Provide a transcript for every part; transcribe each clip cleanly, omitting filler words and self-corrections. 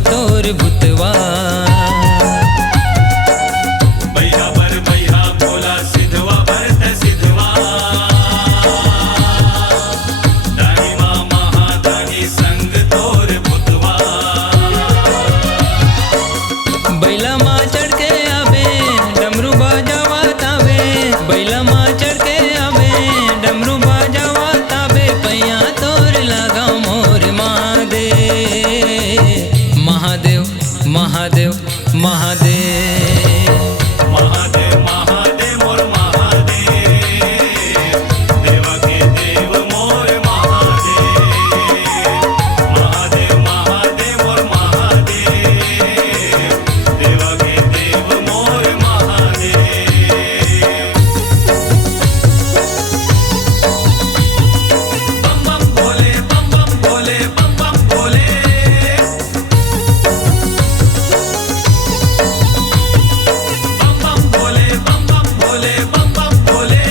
तोर भूतवा। बैहा बर बैहा भोला सिद्धवा भरत सिद्धवा। दानी माँ महादानी संग तोर भूतवा। बैला माँ चढ़ के आवे डमरू बाजावा तावे। बैला माँ चढ़ के आवे डमरू बाजावा तावे। पैया तोर लगा मोर महादेव महादेव महादेव महादेव। महादेव महादेव मोर महादेव। देवा के देव मोर महादेव। महादेव महादेव मोर महादेव। देवा के देव मोर महादेव। बम बम भोले बम बम भोले बम बम भोले। बम बम भोले बम बम भोले बम बम भोले।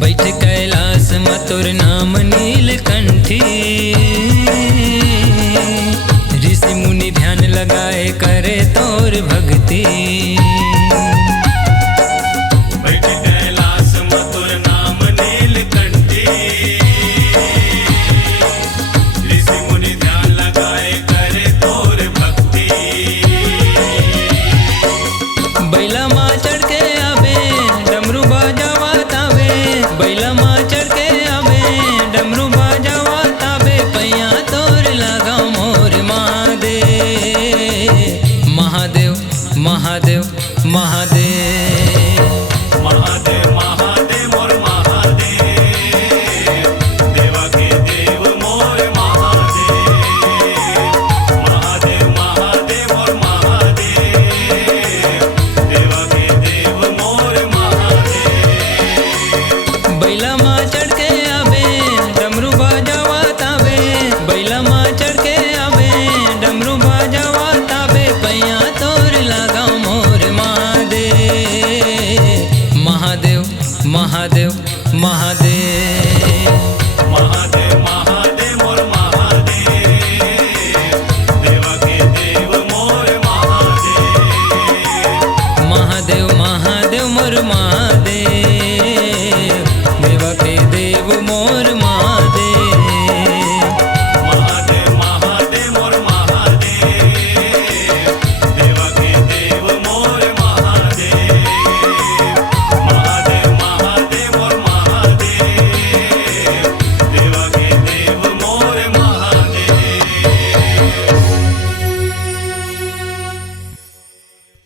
बैठ कैलाश मतुर नाम नीलकंठी। ऋषि मुनि ध्यान लगाए करे तोर भक्ति। बैठ कैलाश मथुर नाम नीलकंठी। ऋषि मुनि ध्यान लगाए करे तोर भक्ति। बैला माँ चढ़ के आवे डमरू बाजावा तावे। बैला माँ चढ़ के आवे डमरू बाजावा तावे। पैया तोर लगा मोर महादेव महादेव महादेव महादेव। महादेव महादेव मोर महादेव। देवा के देव मोर महादेव। महादेव महादेव मोर महादेव। देवा के देव मोर महादेव। बैला माँ चढ़ के आवे डमरू बाजावा तावे। बैला माँ चढ़ के आवे डमरू बाजावा तावे। पैया तोर लगा मोर महादेव महादेव महादेव। महादेव महादेव मोर महादेव। देवा के देव मोर महादेव। महादेव महादेव मोर महादेव।